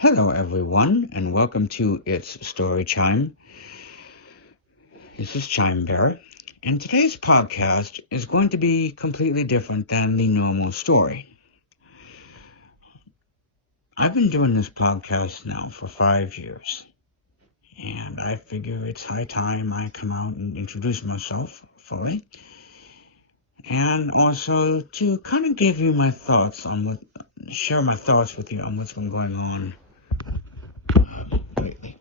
Hello everyone, and welcome to It's Storychime. This is ChimeBear, and today's podcast is going to be completely different than the normal story. I've been doing this podcast now for 5 years, and I figure it's high time I come out and introduce myself fully, and also to kind of give you my thoughts on share my thoughts with you on what's been going on lately.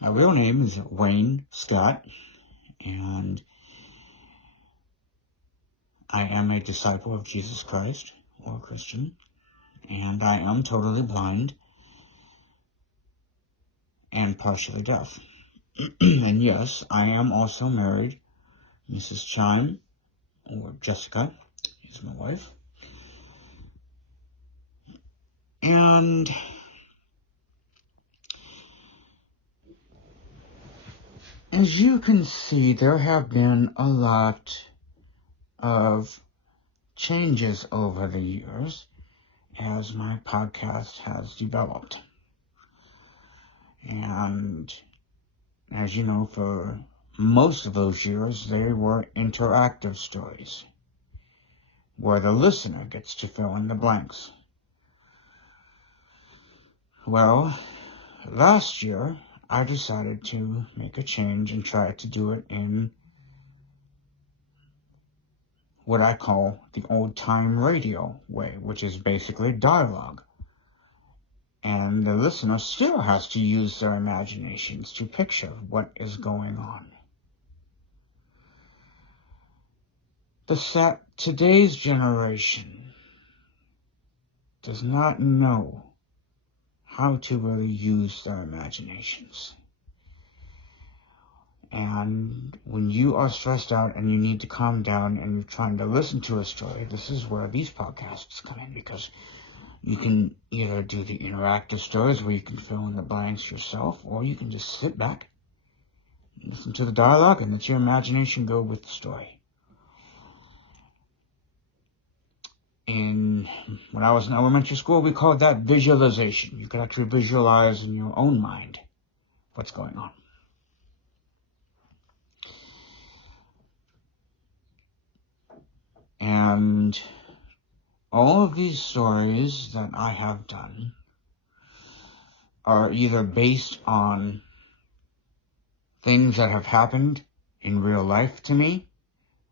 My real name is Wayne Scott, and I am a disciple of Jesus Christ, or Christian, and I am totally blind and partially deaf. And yes, I am also married. Mrs. Chime, or Jessica, is my wife. And as you can see, there have been a lot of changes over the years as my podcast has developed. And as you know, for most of those years, they were interactive stories where the listener gets to fill in the blanks. Well, last year, I decided to make a change and try to do it in what I call the old-time radio way, which is basically dialogue. And the listener still has to use their imaginations to picture what is going on. Today's generation does not know how to really use their imaginations. And when you are stressed out and you need to calm down and you're trying to listen to a story, this is where these podcasts come in, because you can either do the interactive stories where you can fill in the blanks yourself, or you can just sit back, listen to the dialogue, and let your imagination go with the story. When I was in elementary school, we called that visualization. You could actually visualize in your own mind what's going on. And all of these stories that I have done are either based on things that have happened in real life to me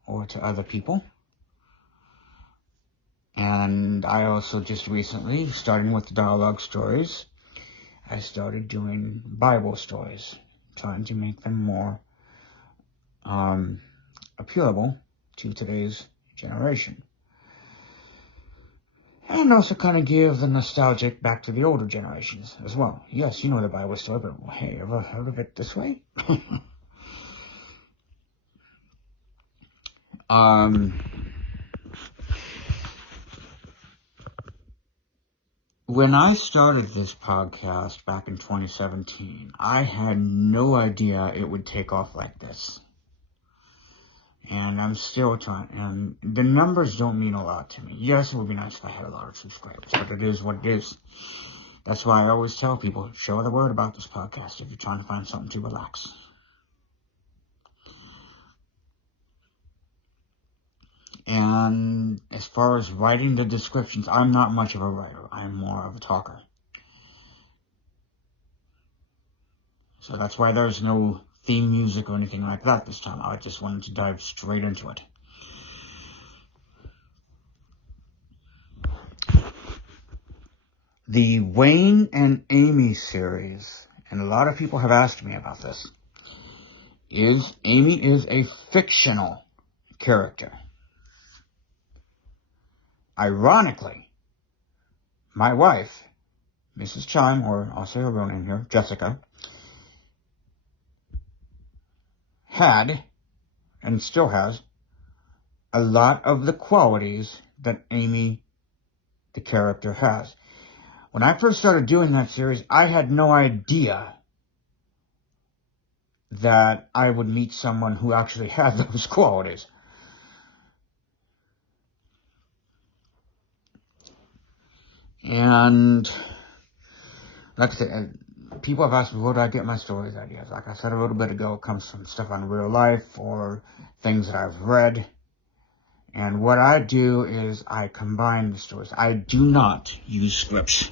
or to other people. And I also just recently, starting with the dialogue stories, I started doing Bible stories, trying to make them more appealable to today's generation. And also kind of give the nostalgic back to the older generations as well. Yes, you know the Bible story, but hey, ever heard of it this way? When I started this podcast back in 2017, I had no idea it would take off like this. And I'm still trying, and the numbers don't mean a lot to me. Yes, it would be nice if I had a lot of subscribers, but it is what it is. That's why I always tell people, share the word about this podcast if you're trying to find something to relax. And as far as writing the descriptions, I'm not much of a writer. I'm more of a talker. So that's why there's no theme music or anything like that this time. I just wanted to dive straight into it. The Wayne and Amy series, and a lot of people have asked me about this, Amy is a fictional character. Ironically, my wife, Mrs. Chime, or I'll say her real name here, Jessica, had, and still has, a lot of the qualities that Amy, the character, has. When I first started doing that series, I had no idea that I would meet someone who actually had those qualities. And like I said, people have asked me, where do I get my stories ideas? Like I said a little bit ago, it comes from stuff on real life or things that I've read. And what I do is I combine the stories. I do not use scripts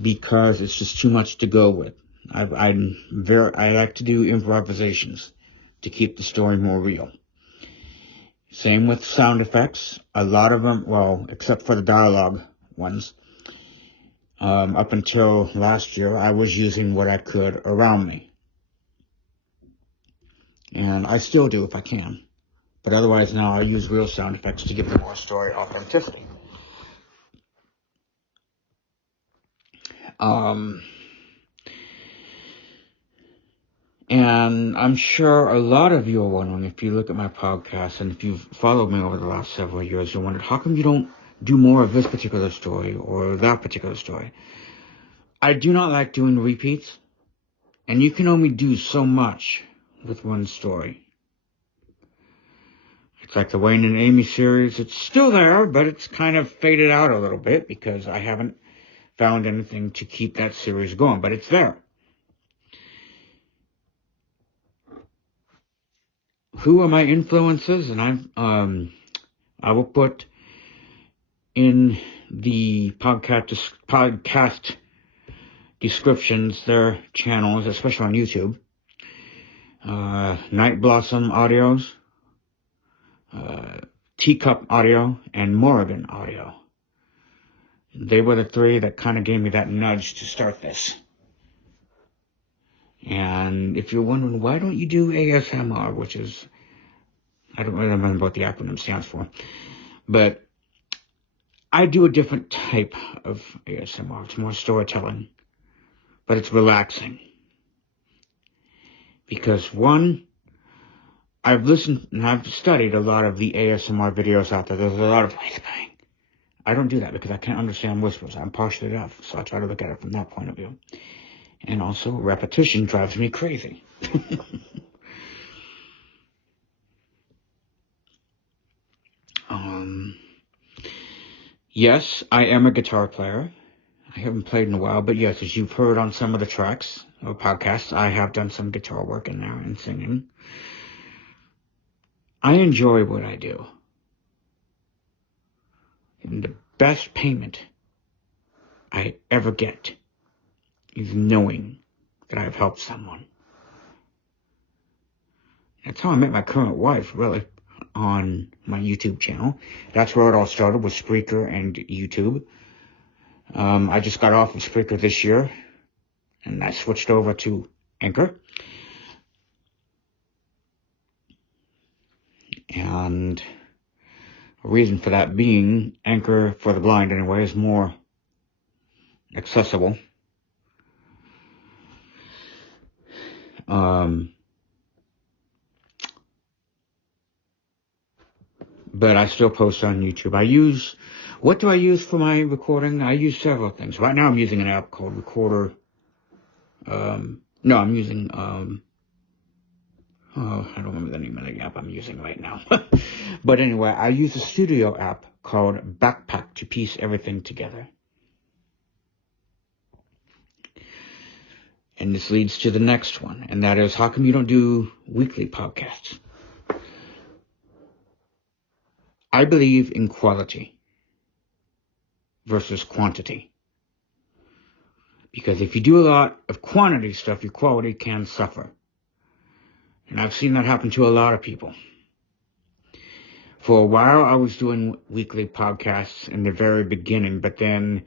because it's just too much to go with. I like to do improvisations to keep the story more real. Same with sound effects. A lot of them, well, except for the dialogue ones, up until last year, I was using what I could around me. And I still do if I can. But otherwise now I use real sound effects to give the more story authenticity. And I'm sure a lot of you are wondering, if you look at my podcast and if you've followed me over the last several years, you're wondering, how come you don't do more of this particular story or that particular story? I do not like doing repeats, and you can only do so much with one story. It's like the Wayne and Amy series. It's still there, but it's kind of faded out a little bit because I haven't found anything to keep that series going, but it's there. Who are my influences? And I will put in the podcast descriptions their channels, especially on YouTube. NightBlossom Audios, Teacup Audio, and MorriganAudio. They were the three that kind of gave me that nudge to start this. And if you're wondering, why don't you do ASMR, which is, I don't really remember what the acronym stands for, but I do a different type of ASMR. It's more storytelling, but it's relaxing. Because one, I've listened and I've studied a lot of the ASMR videos out there. There's a lot of whispering. I don't do that because I can't understand whispers. I'm partially deaf, so I try to look at it from that point of view. And also, repetition drives me crazy. Yes, I am a guitar player. I haven't played in a while, but yes, as you've heard on some of the tracks or podcasts, I have done some guitar work in there and singing. I enjoy what I do. And the best payment I ever get is knowing that I've helped someone. That's how I met my current wife, really, on my YouTube channel. That's where it all started, with Spreaker and YouTube. I just got off of Spreaker this year, and I switched over to Anchor. And a reason for that being, Anchor, for the blind anyway, is more accessible. But I still post on YouTube. What do I use for my recording? I use several things. Right now I'm using an app called Recorder. I'm using, I don't remember the name of the app I'm using right now. But anyway, I use a studio app called Backpack to piece everything together. And this leads to the next one, and that is, how come you don't do weekly podcasts? I believe in quality versus quantity. Because if you do a lot of quantity stuff, your quality can suffer. And I've seen that happen to a lot of people. For a while, I was doing weekly podcasts in the very beginning, but then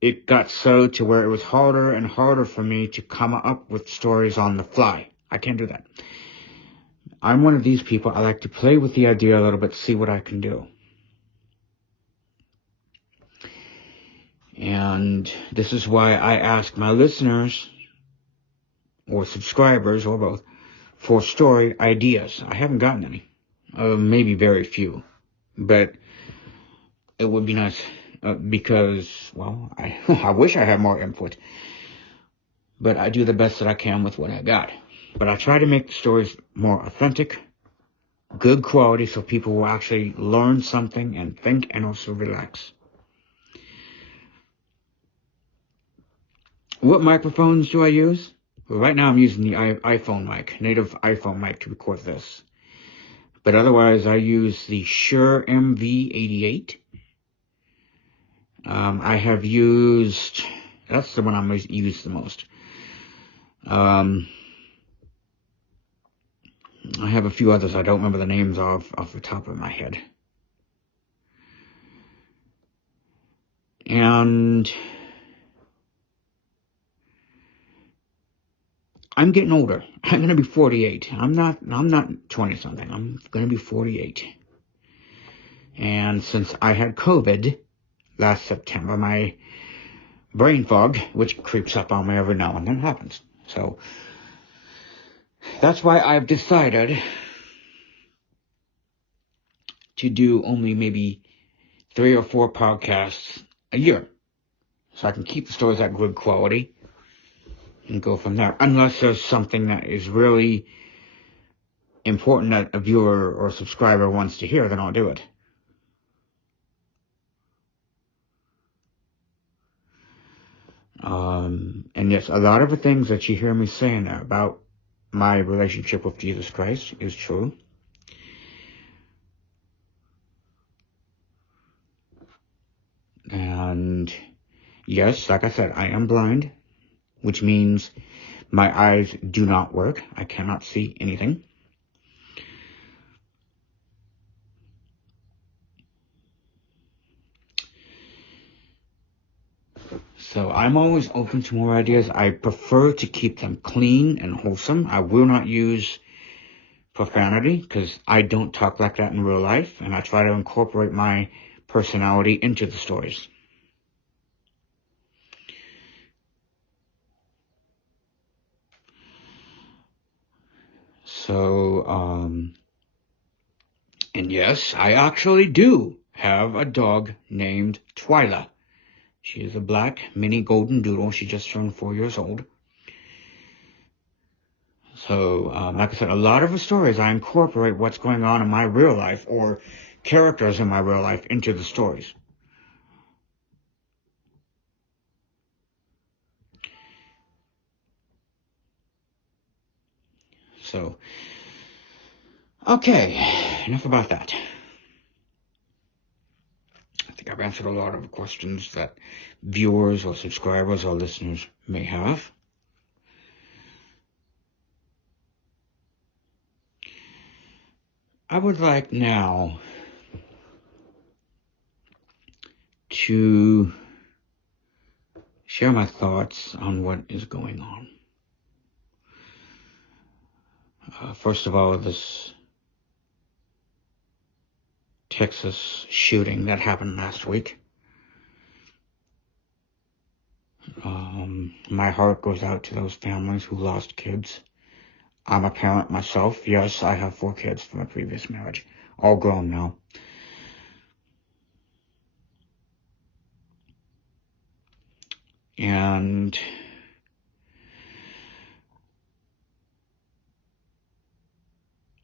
it got so to where it was harder and harder for me to come up with stories on the fly. I can't do that. I'm one of these people. I like to play with the idea a little bit, see what I can do. And this is why I ask my listeners, or subscribers, or both, for story ideas. I haven't gotten any. Maybe very few. But it would be nice, because, well, I wish I had more input. But I do the best that I can with what I got. But I try to make the stories more authentic, good quality, so people will actually learn something and think and also relax. What microphones do I use? Well, right now I'm using the iPhone mic, native iPhone mic to record this. But otherwise I use the Shure MV88. I have used, that's the one I'm used the most. I have a few others I don't remember the names of off the top of my head. And I'm getting older. I'm going to be 48. I'm not 20 something. I'm going to be 48. And since I had COVID last September, my brain fog, which creeps up on me every now and then, happens. So that's why I've decided to do only maybe 3 or 4 podcasts a year, so I can keep the stories at good quality and go from there. Unless there's something that is really important that a viewer or subscriber wants to hear, then I'll do it. And yes, a lot of the things that you hear me saying about my relationship with Jesus Christ is true. And yes, like I said, I am blind, which means my eyes do not work. I cannot see anything. So I'm always open to more ideas. I prefer to keep them clean and wholesome. I will not use profanity because I don't talk like that in real life, and I try to incorporate my personality into the stories. So, and yes, I actually do have a dog named Twyla. She is a black mini golden doodle. She just turned 4 years old. So, like I said, a lot of the stories, I incorporate what's going on in my real life or characters in my real life into the stories. So, okay, enough about that. I think I've answered a lot of the questions that viewers or subscribers or listeners may have. I would like now to share my thoughts on what is going on. First of all, this Texas shooting that happened last week. My heart goes out to those families who lost kids. I'm a parent myself. Yes, I have 4 kids from a previous marriage, all grown now. And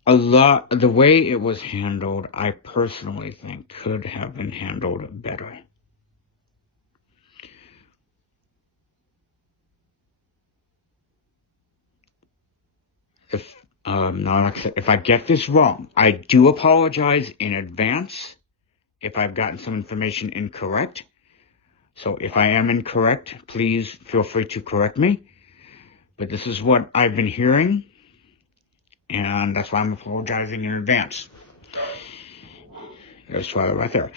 the way it was handled, I personally think could have been handled better. If I get this wrong, I do apologize in advance if I've gotten some information incorrect. So if I am incorrect, please feel free to correct me. But this is what I've been hearing, and that's why I'm apologizing in advance. There's Twyla right there.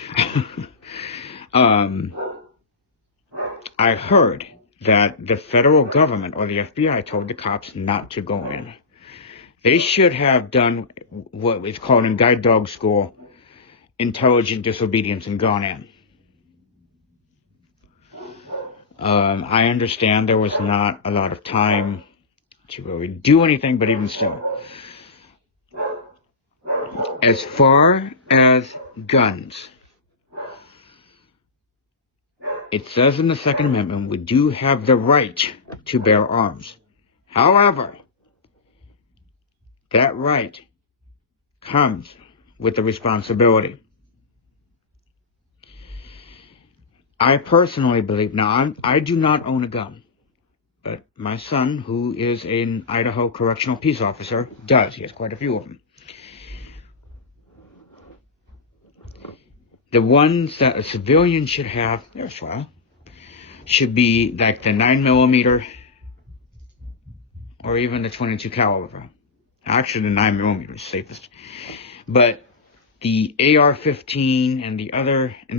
I heard that the federal government or the FBI told the cops not to go in. They should have done what is called in guide dog school intelligent disobedience and gone in. I understand there was not a lot of time to really do anything, but even still. As far as guns, it says in the Second Amendment we do have the right to bear arms. However, that right comes with the responsibility. I personally believe, now I do not own a gun. but my son, who is an Idaho correctional peace officer, does. He has quite a few of them. The ones that a civilian should have, there's well, should be like the 9mm or even the 22 caliber. Actually, the 9mm is safest. But the AR-15 and the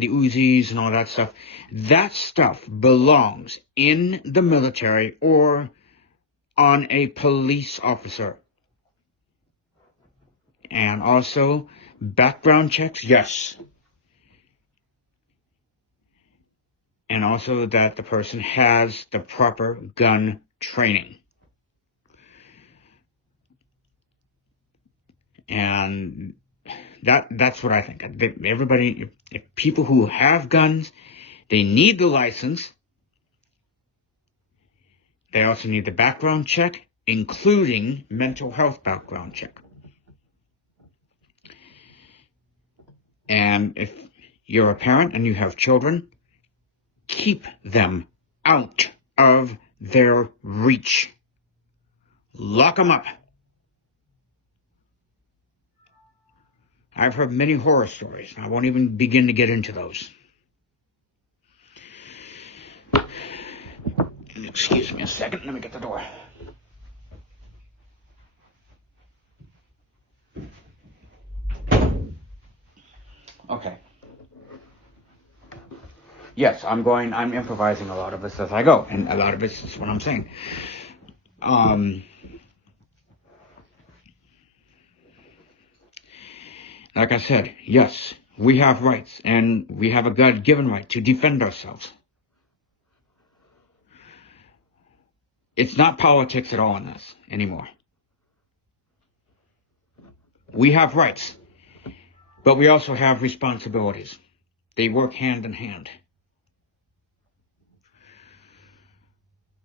Uzis and all that stuff belongs in the military or on a police officer. And also, background checks, yes. And also that the person has the proper gun training. And that's what I think. Everybody, if people who have guns, they need the license. They also need the background check, including mental health background check. And if you're a parent and you have children, keep them out of their reach. Lock them up. I've heard many horror stories. I won't even begin to get into those. Excuse me a second. Let me get the door. Okay. Yes, I'm improvising a lot of this as I go, and a lot of this is what I'm saying. Like I said, yes, we have rights, and we have a God-given right to defend ourselves. It's not politics at all in this anymore. We have rights, but we also have responsibilities. They work hand in hand.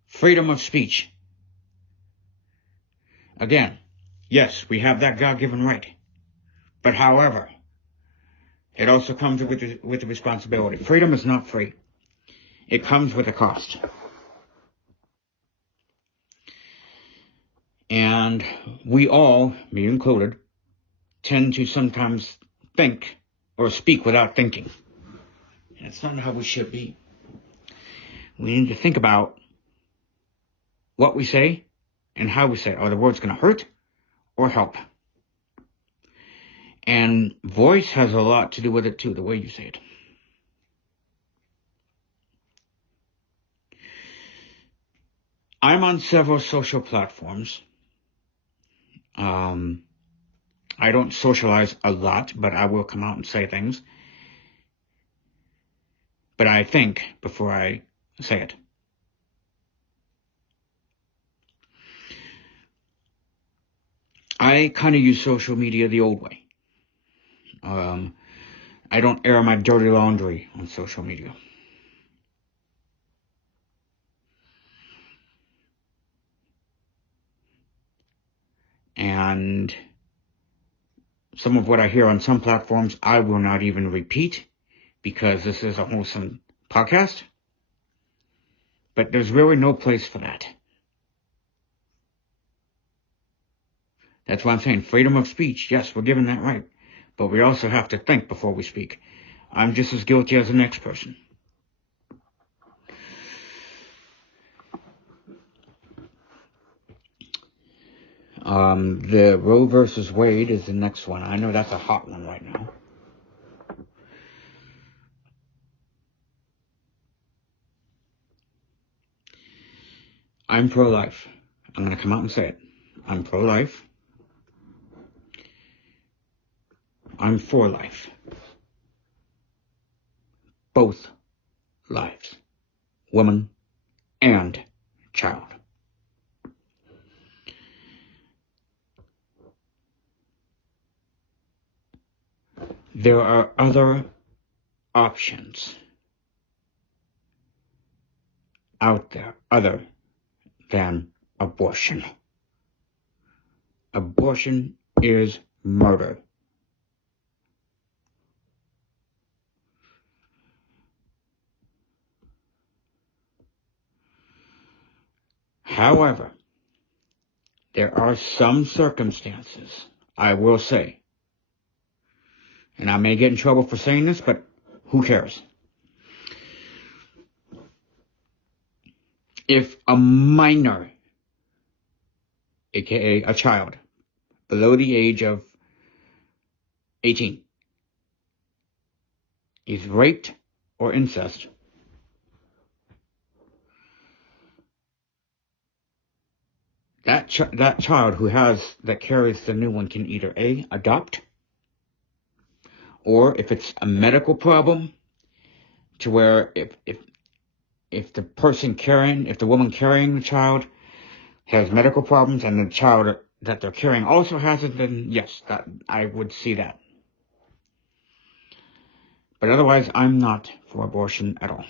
Freedom of speech. Again, yes, we have that God-given right. But however, it also comes with the responsibility. Freedom is not free. It comes with a cost. And we all, me included, tend to sometimes think or speak without thinking. And it's not how we should be. We need to think about what we say and how we say it. Are the words going to hurt or help? And voice has a lot to do with it too, the way you say it. I'm on several social platforms. I don't socialize a lot, but I will come out and say things. But I think before I say it. I kind of use social media the old way. I don't air my dirty laundry on social media. And some of what I hear on some platforms, I will not even repeat because this is a wholesome podcast. But there's really no place for that. That's why I'm saying freedom of speech. Yes, we're given that right. But we also have to think before we speak. I'm just as guilty as the next person. The Roe versus Wade is the next one. I know that's a hot one right now. I'm pro-life. I'm going to come out and say it. I'm pro-life. I'm for life. Both lives. Woman and child. There are other options out there other than abortion. Abortion is murder. However, there are some circumstances, I will say, and I may get in trouble for saying this, but who cares? If a minor, aka a child, below the age of 18, is raped or incest, that child that carries the new one can either A, adopt, or if it's a medical problem, to where if the woman carrying the child has medical problems and the child that they're carrying also has it, then yes, that I would see that. But otherwise, I'm not for abortion at all.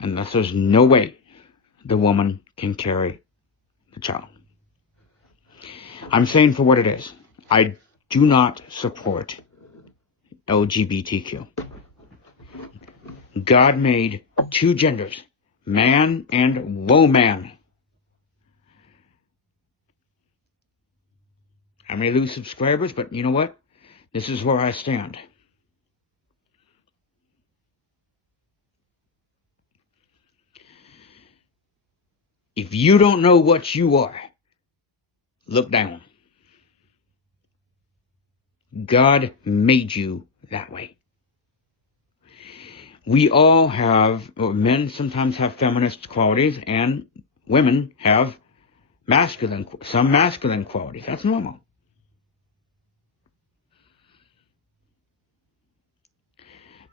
Unless there's no way the woman can carry the child. I'm saying for what it is. I do not support LGBTQ. God made two genders, man and woman. I may lose subscribers, but you know what? This is where I stand. If you don't know what you are, look down. God made you that way. We all have, or men sometimes have feminist qualities, and women have some masculine qualities. That's normal.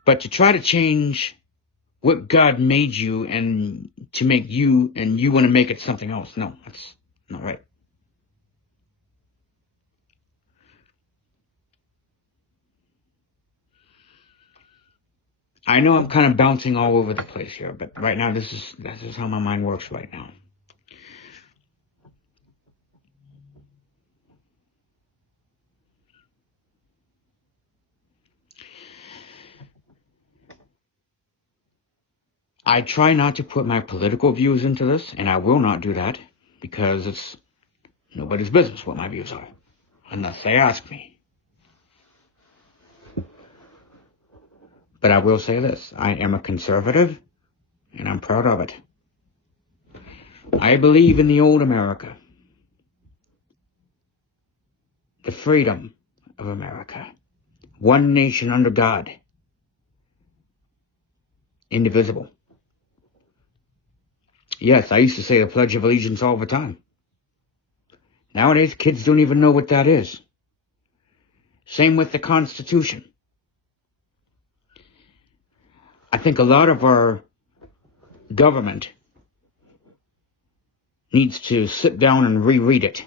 But to try to change what God made you and to make you, and you want to make it something else, no, that's not right. I know I'm kind of bouncing all over the place here, but right now this is how my mind works right now. I try not to put my political views into this, and I will not do that, because it's nobody's business what my views are, unless they ask me. But I will say this, I am a conservative, and I'm proud of it. I believe in the old America, the freedom of America, one nation under God, indivisible. Yes, I used to say the Pledge of Allegiance all the time. Nowadays, kids don't even know what that is. Same with the Constitution. I think a lot of our government needs to sit down and reread it.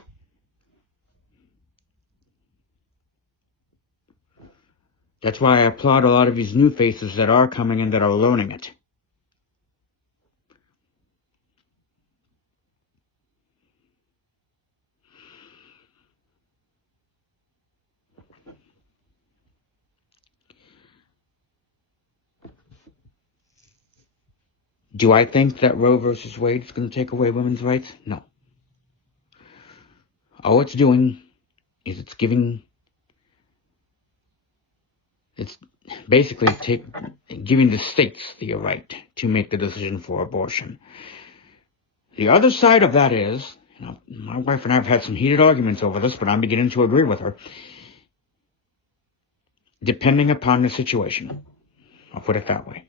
That's why I applaud a lot of these new faces that are coming in that are learning it. Do I think that Roe versus Wade is going to take away women's rights? No. All it's doing is it's basically giving the states the right to make the decision for abortion. The other side of that is, my wife and I have had some heated arguments over this, but I'm beginning to agree with her. Depending upon the situation, I'll put it that way.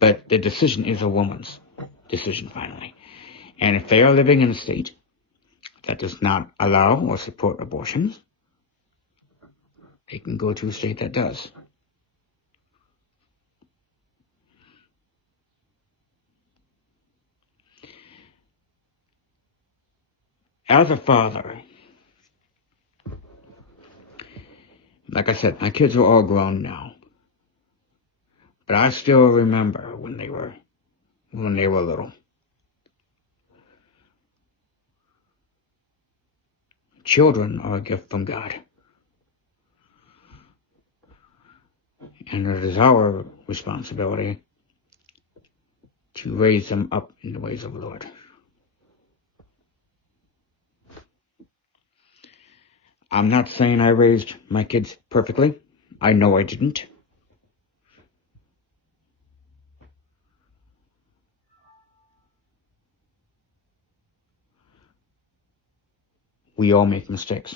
But the decision is a woman's decision, finally. And if they are living in a state that does not allow or support abortions, they can go to a state that does. As a father, like I said, my kids are all grown now. But I still remember when they were little. Children are a gift from God. And it is our responsibility to raise them up in the ways of the Lord. I'm not saying I raised my kids perfectly. I know I didn't. We all make mistakes.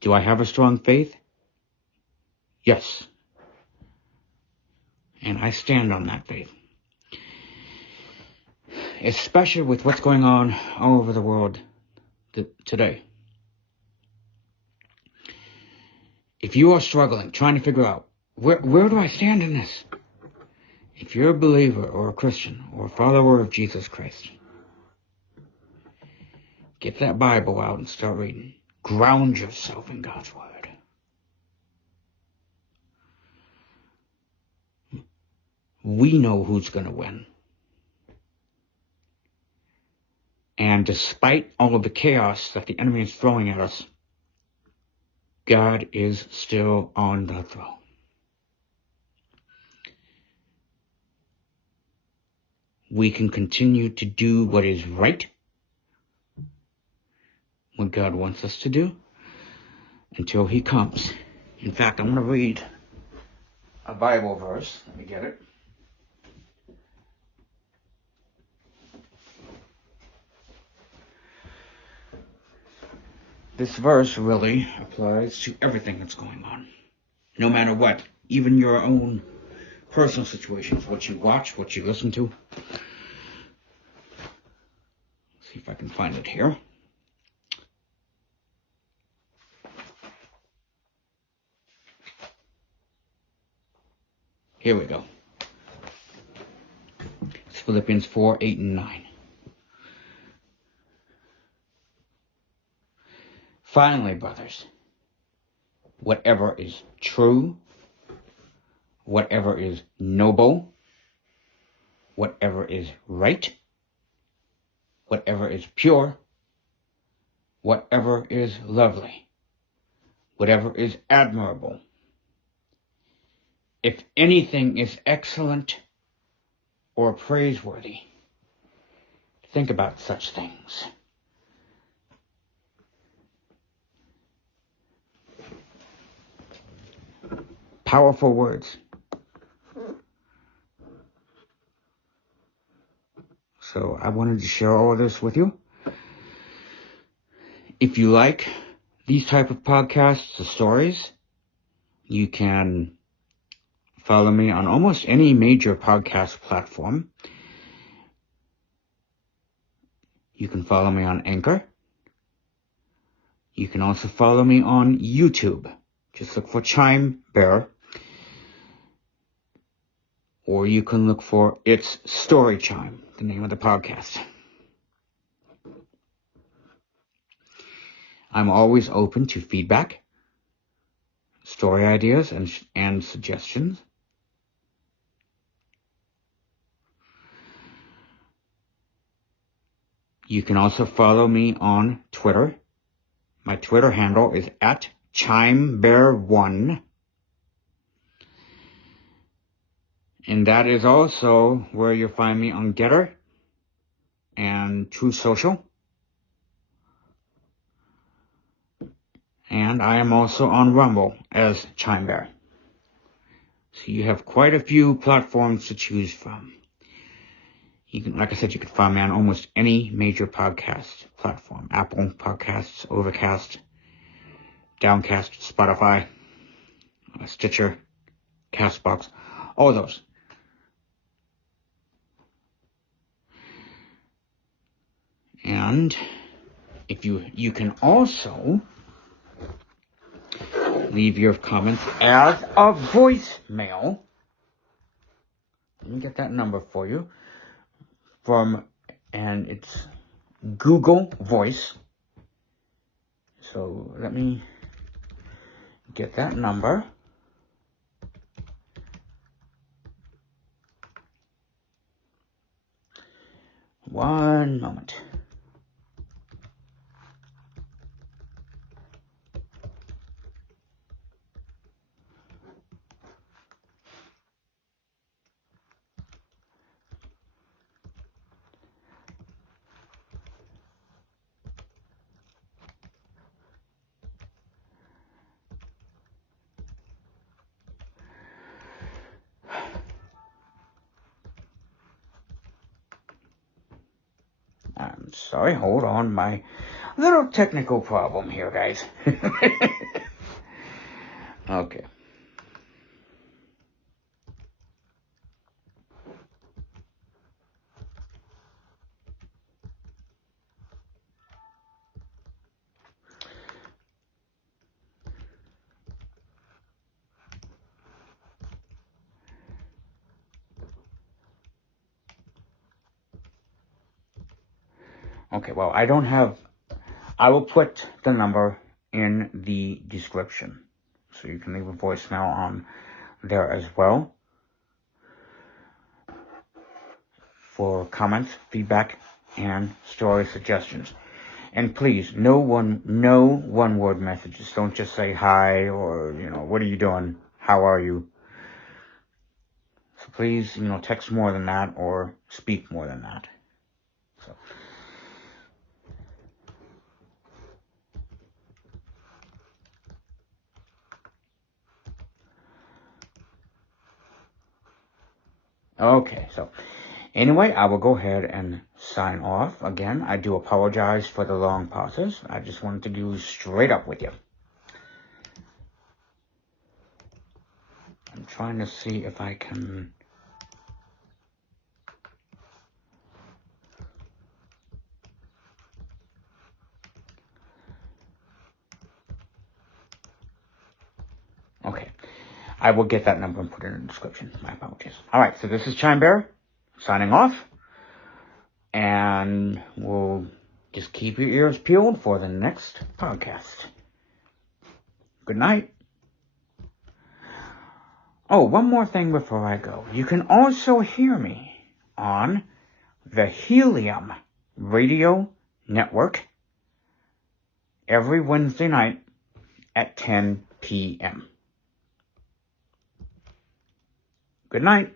Do I have a strong faith? Yes. And I stand on that faith. Especially with what's going on all over the world today. If you are struggling, trying to figure out, where do I stand in this? If you're a believer or a Christian or a follower of Jesus Christ, get that Bible out and start reading. Ground yourself in God's Word. We know who's going to win. And despite all of the chaos that the enemy is throwing at us, God is still on the throne. We can continue to do what is right, what God wants us to do, until He comes. In fact, I'm going to read a Bible verse. Let me get it. This verse really applies to everything that's going on. No matter what, even your own personal situations, what you watch, what you listen to. See if I can find it here. Here we go. It's Philippians 4, 8, and 9. Finally, brothers, whatever is true, whatever is noble, whatever is right, whatever is pure, whatever is lovely, whatever is admirable, if anything is excellent or praiseworthy, think about such things. Powerful words. So I wanted to share all of this with you. If you like these type of podcasts, the stories, you can follow me on almost any major podcast platform. You can follow me on Anchor. You can also follow me on YouTube. Just look for ChimeBear. Or you can look for It's Storychime, the name of the podcast. I'm always open to feedback, story ideas, and suggestions. You can also follow me on Twitter. My Twitter handle is @ChimeBear1. And that is also where you'll find me on Getter and True Social. And I am also on Rumble as ChimeBear. So you have quite a few platforms to choose from. You can, like I said, you can find me on almost any major podcast platform. Apple Podcasts, Overcast, Downcast, Spotify, Stitcher, Castbox, all those. And if you can also leave your comments as a voicemail. Let me get that number for you. And it's Google Voice. So let me get that number. One moment. Sorry, hold on. My little technical problem here, guys. Okay. Okay, well, I will put the number in the description. So you can leave a voicemail on there as well for comments, feedback, and story suggestions. And please, no one-word messages. Don't just say hi or, what are you doing? How are you? So please, text more than that or speak more than that. So. Okay, so anyway, I will go ahead and sign off. Again, I do apologize for the long pauses. I just wanted to do straight up with you. I'm trying to see if I can... Okay, I will get that number and put it in the description. My apologies. All right, so this is ChimeBear signing off. And we'll just keep your ears peeled for the next podcast. Good night. Oh, one more thing before I go. You can also hear me on the Helium Radio Network every Wednesday night at 10 p.m. Good night.